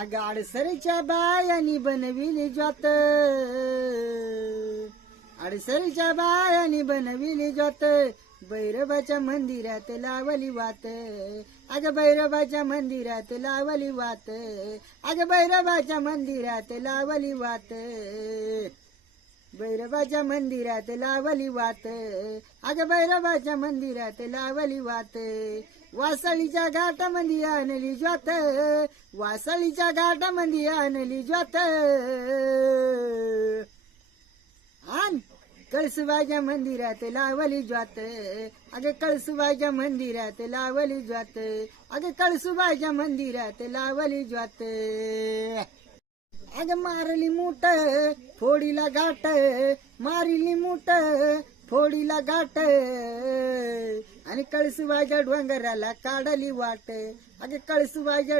अग अडसरीच्या बायानी बनविली ज्योत, अडसरीच्या बायानी बनविली ज्योत, भैरवाच्या मंदिरात लावली वात, अग भैरवाच्या मंदिरात लावली वात, अग भैरवाच्या मंदिरात लावली वात, भैरवाच्या मंदिरात लावली वात, अग भैरवाच्या मंदिरात लावली वात, वासळीच्या घाटामध्ये आणली ज्योत, वासळीच्या घाटामध्ये आणली ज्योत, आण कळसुबाईच्या मंदिरात लावली ज्योत, अग कळसुबाईच्या मंदिरात लावली ज्योत, अग कळसुबाईच्या मंदिरात लावली ज्योत, अग मारली मूठ फोडीला गाठ, मारली मूठ फोडीला गाठ, आणि कळसुबाईच्या डोंगराला काढली वाट, अग कळसुबाईच्या